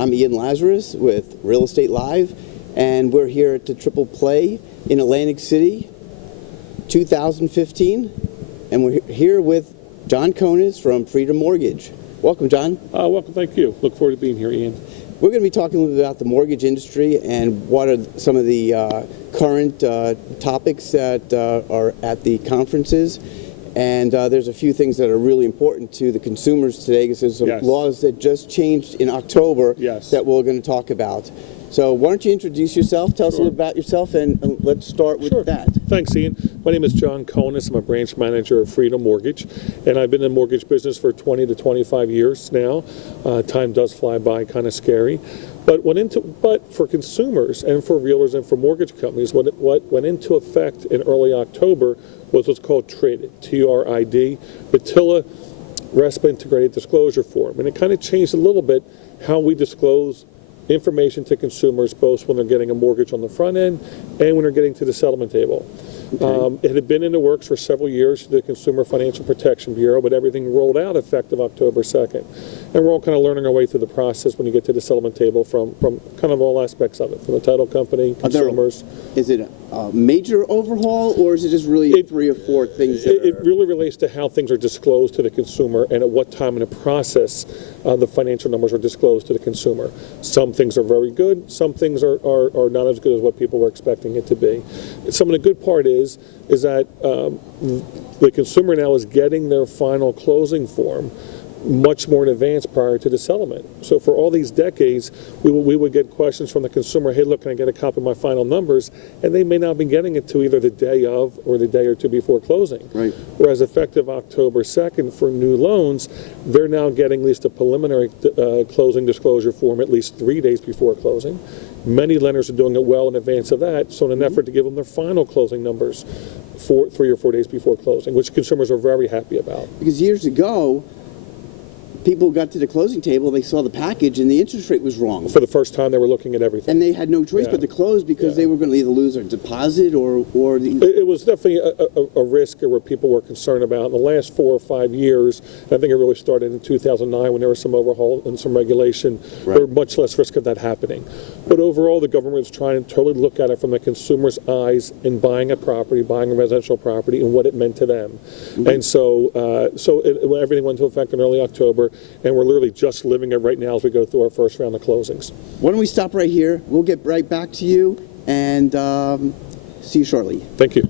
I'm Ian Lazarus with Real Estate Live, and we're here at the Triple Play in Atlantic City, 2015, and we're here with John Coneys from Freedom Mortgage. Welcome, John. Welcome, thank you. Look forward to being here, Ian. We're going to be talking a little bit about the mortgage industry and what are some of the current topics that are at the conferences. And there's a few things that are really important to the consumers today, because there's some laws that just changed in October that we're going to talk about. So why don't you introduce yourself, tell us a little about yourself, and let's start with that. Thanks, Ian. My name is John Coneys. I'm a branch manager of Freedom Mortgage, and I've been in the mortgage business for 20 to 25 years now. Time does fly by, kind of scary. But for consumers and for realtors and for mortgage companies, what went into effect in early October was what's called TRID, T-R-I-D, the TILA RESPA Integrated Disclosure Form. And it kind of changed a little bit how we disclose information to consumers, both when they're getting a mortgage on the front end and when they're getting to the settlement table. Okay. It had been in the works for several years, the Consumer Financial Protection Bureau, but everything rolled out effective October 2nd. And we're all kind of learning our way through the process when you get to the settlement table from kind of all aspects of it, from the title company, consumers. Is it a major overhaul, or is it just really 3 or 4 things? It really relates to how things are disclosed to the consumer and at what time in the process the financial numbers are disclosed to the consumer. Some things are very good, some things are not as good as what people were expecting it to be. Some of the good part is that the consumer now is getting their final closing form much more in advance prior to the settlement. So for all these decades, we would get questions from the consumer, hey, look, can I get a copy of my final numbers? And they may not be getting it to either the day of or the day or two before closing. Right. Whereas effective October 2nd for new loans, they're now getting at least a preliminary closing disclosure form at least 3 days before closing. Many lenders are doing it well in advance of that, so in an effort to give them their final closing numbers 3 or 4 days before closing, which consumers are very happy about. Because years ago, people got to the closing table, they saw the package, and the interest rate was wrong. For the first time, they were looking at everything. And they had no choice but to close because they were going to either lose their deposit or It was definitely a risk where people were concerned about. In the last 4 or 5 years, I think it really started in 2009 when there was some overhaul and some regulation, there was much less risk of that happening. But overall, the government is trying to totally look at it from the consumer's eyes in buying a property, buying a residential property, and what it meant to them. And so everything went into effect in early October, and we're literally just living it right now as we go through our first round of closings. Why don't we stop right here? We'll get right back to you and see you shortly. Thank you.